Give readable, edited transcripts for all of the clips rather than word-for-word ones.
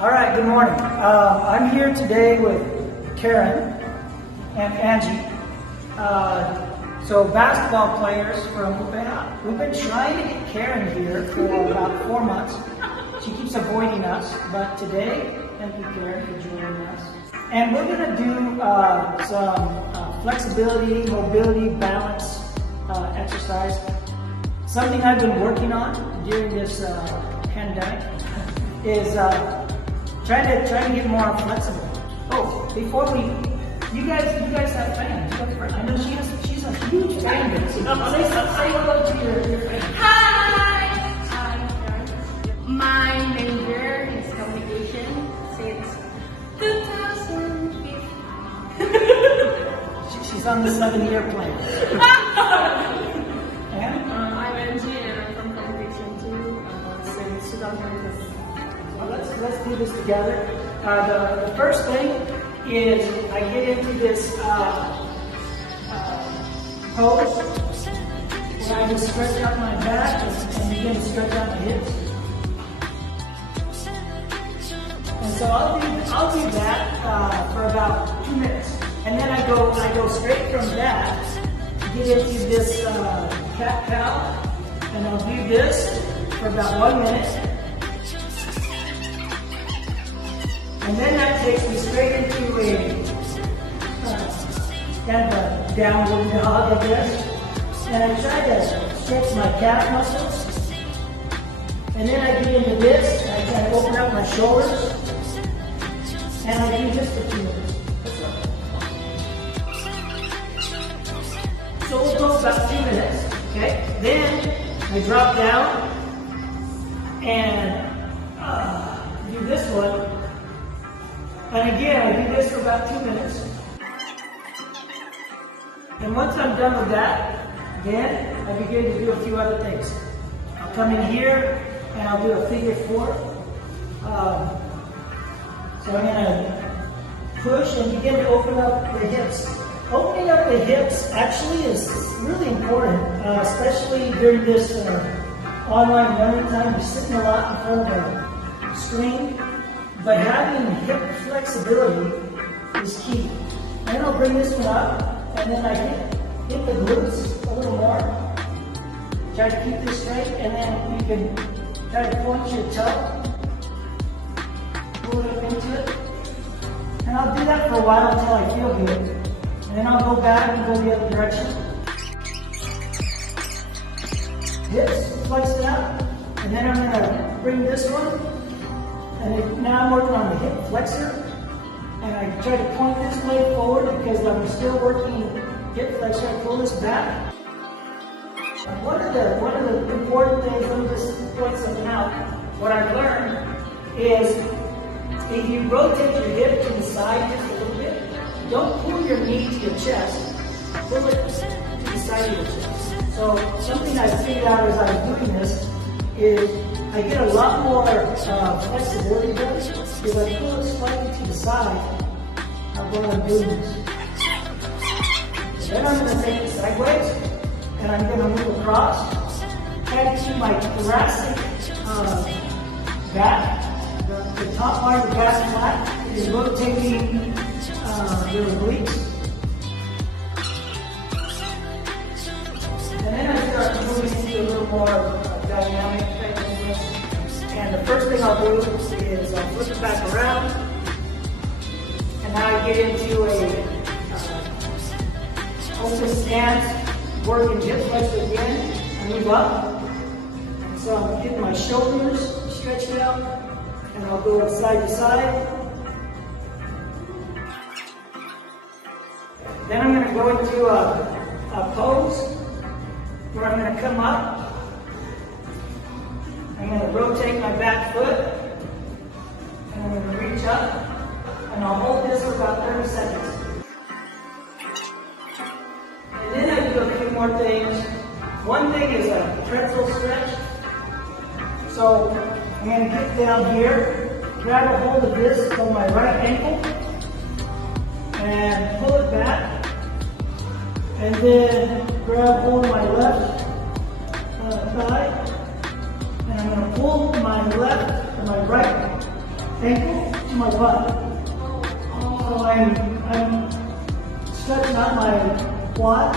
All right, good morning. I'm here today with Karen and Angie. So basketball players from Upena. We've been trying to get Karen here for about 4 months. She keeps avoiding us, but today, thank you Karen for joining us. And we're gonna do some flexibility, mobility, balance exercise. Something I've been working on during this pandemic is trying to get more flexible. Oh, before you guys have fans. I know she's a huge fan base. Say hello to your friends. Hi! My major is communication since 2015. She's on the 7-year plan. And? I'm Angie and I'm from communication too since 2015. Well, let's do this together. The first thing is I get into this pose where I just stretch out my back and begin to stretch out my hips. And so I'll do that for about 2 minutes, and then I go straight from that, get into this cat cow, and I'll do this for about 1 minute. And then that takes me straight into a kind of a downward dog, I guess. And I try to stretch my calf muscles. And then I get into this, and I try to open up my shoulders. And I do this for 2 minutes. So we'll go about 2 minutes, okay? Then I drop down and do this one. And again, I do this for about 2 minutes. And once I'm done with that, then I begin to do a few other things. I'll come in here and I'll do a figure 4. So I'm going to push and begin to open up the hips. Opening up the hips actually is really important, especially during this online learning time. You're sitting a lot in front of a screen. But having hip flexibility is key. And then I'll bring this one up, and then I hit the glutes a little more. Try to keep this straight, and then you can try to point your toe, pull it up into it. And I'll do that for a while until I feel good. And then I'll go back and go the other direction. Hips flexed out, and then I'm gonna bring this one. And now I'm working on the hip flexor, and I try to point this leg forward because I'm still working hip flexor. I pull this back. And one of the important things, let me just point something out. What I've learned is if you rotate your hip to the side just a little bit, don't pull your knee to your chest, pull it to the side of your chest. So something I figured out as I was doing this is I get a lot more flexibility done if I pull it slightly to the side of what I'm doing this. Then I'm going to take it sideways, and I'm going to move across, and to my thoracic back. The top part of the back flat is rotating your obliques. And then I start moving into a little more dynamic. And the first thing I'll do is I'll flip it back around, and now I get into a open stance, working hip flexor again. I move up, so I'm getting my shoulders stretched out, and I'll go side to side. Then I'm going to go into a pose where I'm going to come up. I'm going to rotate my back foot, and I'm going to reach up, and I'll hold this for about 30 seconds. And then I do a few more things. One thing is a pretzel stretch. So I'm going to get down here, grab a hold of this on my right ankle, and pull it back, and then grab hold of my left thigh, and I'm going to pull my left and my right ankle to my butt. So I'm stretching out my quad,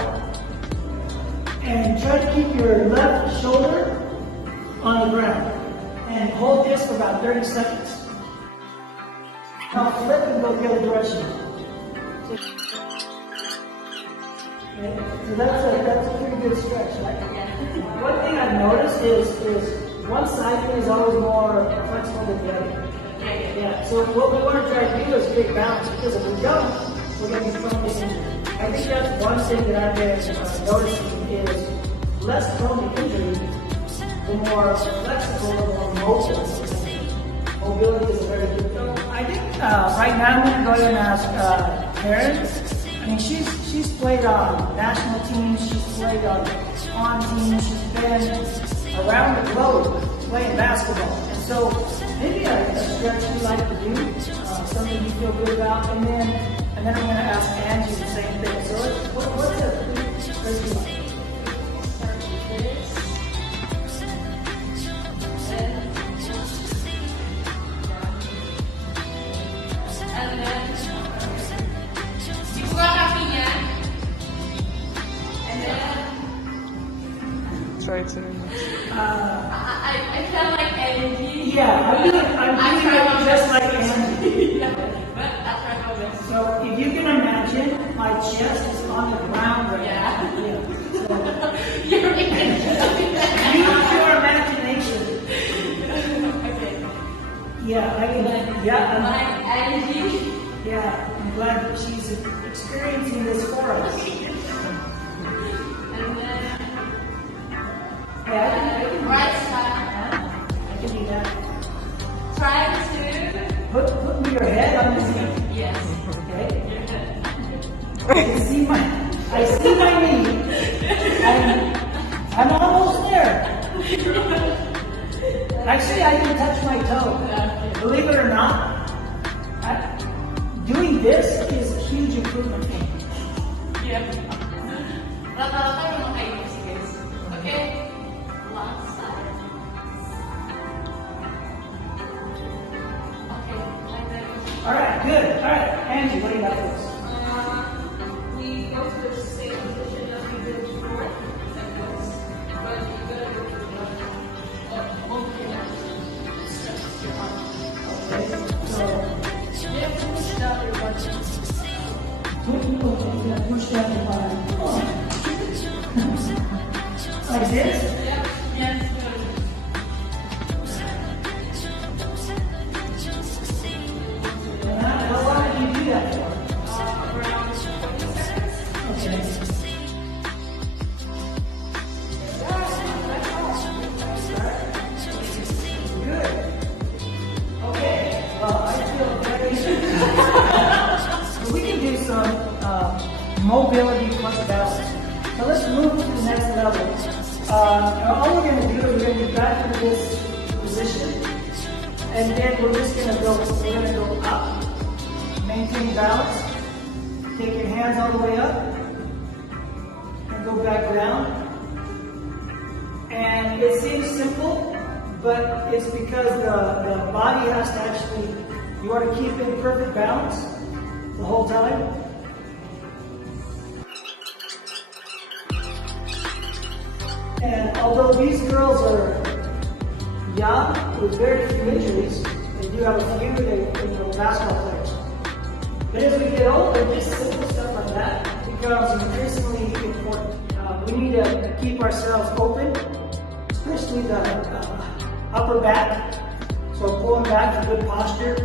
and try to keep your left shoulder on the ground and hold this for about 30 seconds. Now flip and go the other direction. Okay, so that's a pretty good stretch, right? One thing I've noticed is one side is always more flexible than the other. Yeah, so what we want to try to do is create balance, because if we don't, we're going to be prone to injury. I think that's one thing that I've been noticing is less prone to injury, the more flexible, the more mobile. Mobility is a very good thing. I think right now I'm going to go ahead and ask Karen. I mean, she's played on national teams, she's played on teams, she's been around the globe playing basketball. And so maybe a stretch you'd like to do, something you feel good about, and then I'm going to ask Angie the same thing. So what's a crazy like? Try to. I felt like Angie. Yeah, I'm feeling just like Angie. But after I go this. So if you can imagine, my chest is on the ground right now. Yeah. You're Use your imagination. Okay. Yeah, I can. Yeah, My Angie. I'm glad that she's experiencing this for us. And then Yeah, I can. right side. I can do that. Try to. Put your head on the seat. Yes. Okay. Your head. I see my knee. I'm almost there. Actually, I can touch my toe. Believe it or not, doing this is a huge improvement for me. Yeah. Rata-rata yung mga kainis, guys. Okay? Last side. Okay. And then, All right, good. All right, Angie, what do you got for us? we go to the same position as we did before. Like this. But you're gonna go to the left. Okay. Stretch your arm. Okay, so Yeah, push down your butt. push down your body. Like this? Yeah. Yes. Good. And how long did you do that for? Around 20 seconds. Okay. Good. Okay. Well, I feel very. So we can do some mobility plus balance. So let's move to the next level. All we're going to do is we're going to get back into this position, and then we're just going to go. We're going to go up, maintain balance. Take your hands all the way up, and go back down. And it seems simple, but it's because the body has to actually, you want to keep in perfect balance the whole time. And although these girls are young with very few injuries, they do have a few, basketball players. But as we get older, just simple stuff like that becomes increasingly important. We need to keep ourselves open, especially the upper back. So pulling back for good posture,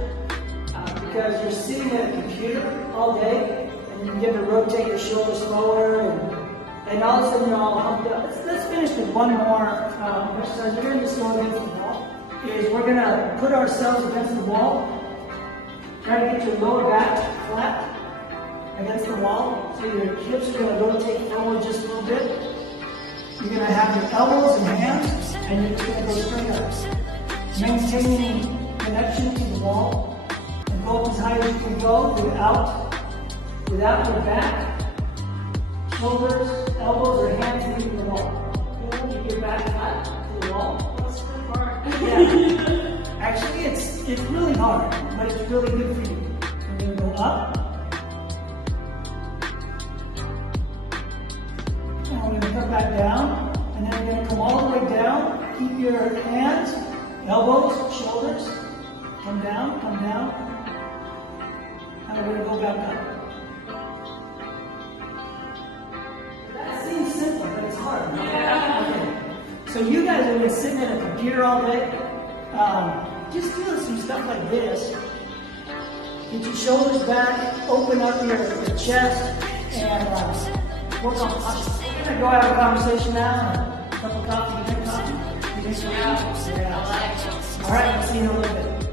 because you're sitting at a computer all day, and you begin to rotate your shoulders forward, and all of a sudden you're all humped up. Let's finish with one more exercise. We're going to just go against the wall. We're going to put ourselves against the wall. Try to get your lower back flat against the wall. So your hips are going to rotate forward just a little bit. You're going to have your elbows and hands, and you're just going to go straight up. Maintaining connection to the wall. And go up as high as you can go without your back, shoulders, elbows, or hands leaving the wall. Keep your back flat to the wall. That's good part. Yeah. Actually, it's really hard, but it's really good for you. So we're gonna go up. And we're gonna come back down. And then we're gonna come all the way down. Keep your hands, elbows, shoulders. Come down, come down. And we're gonna go back up. That seems simple, but it's hard. Yeah. Okay. So you guys have been sitting at a computer all day. Just doing some stuff like this. Get your shoulders back, open up your chest, and work on posture. We're gonna go have a conversation now. A cup of coffee, you drink coffee? You drink coffee? Yeah. All right, we'll see you in a little bit.